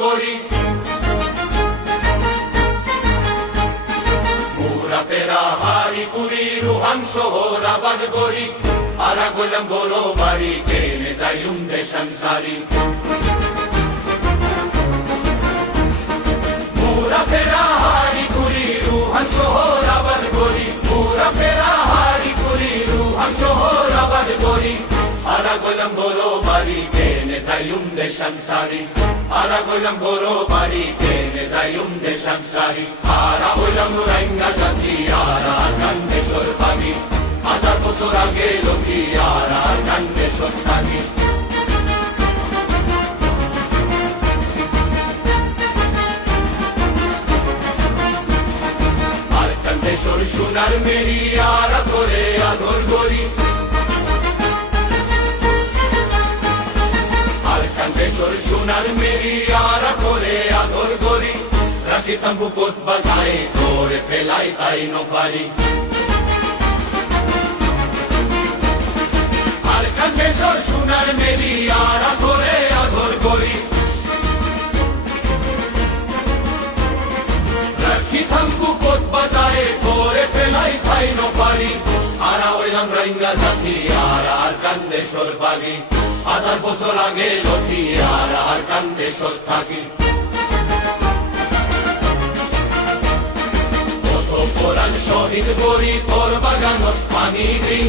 গড়ি মুরা ফেরা হারি পুরি রুহান শহর আবাদ গড়ি আরা গোলাম গরো বাড়ি কেনে যাইম দেশান সারি মুরা ফেরা হারি পুরি রুহান শহর আবাদ গড়ি মুরা ফেরা হারি পুরি রুহান শহর আবাদ গড়ি আরা গোলাম গরো বাড়ি কেনে যাইম দেশান সারি আরা গোলাম গরো বাড়ি কেনে যাইম দেশান সারি আরা হইলাম নুরাইঙ্গা জাতি আরা কান্দেশ্বর পাগি হাজার বছর আগে লক্ষ্মী আরা কান্দেশ্বর থাকি আর কান্দেশ্বর সোনার মেরি আরা করে আদর গড়ি কান্দেশ্বর সোনার মেরি আরা করে আদর গড়ি রাখি তাম্বু কোত বাজায় করে ফেলাই তাই নফারি আর কান্দেশ্বর সোনার মেরি আরা করে আদর গড়ি রাখি তাম্বু কোত বাজায় করে ফেলাই তাই নফারি আরা হইলাম রাইঙ্গা জাতি আরা আর কান্দেশ্বর বাগি হাজার বছর আগে লক্ষ্মী আর কান্দেশ্বর থাকি কত পুরাণ শহীদ গড়ি তোর বাগানত পানি দি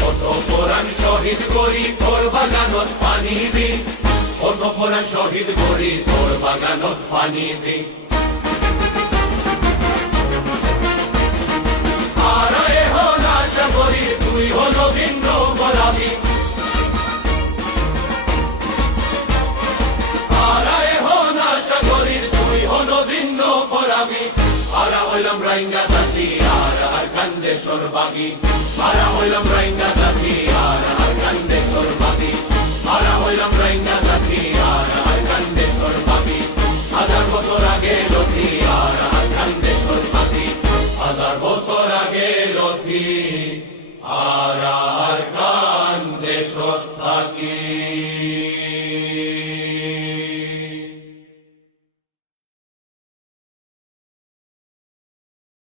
কত পুরাণ শহীদ গড়ি তোর বাগানত পানি দি কত পুরাণ শহীদ গড়ি তোর বাগানত পানি দি তুই হলো ভিন্ন বলাবি আরায় হন আশা করির তুই হলো ভিন্ন ফরাবি আরা হইলাম রাইঙ্গা জাতি আর কান্দেশ্বর বাগি আরা হইলাম রাইঙ্গা জাতি আর কান্দেশ্বর বাগি আরা হইলাম রাইঙ্গা জাতি আর কান্দেশ্বর বাগি হাজার বছর আগে লক্ষ্মী আর কান্দেশ্বর বাগি হাজার বছর আগে লক্ষ্মী আর কান্দেশ্বর থাকি।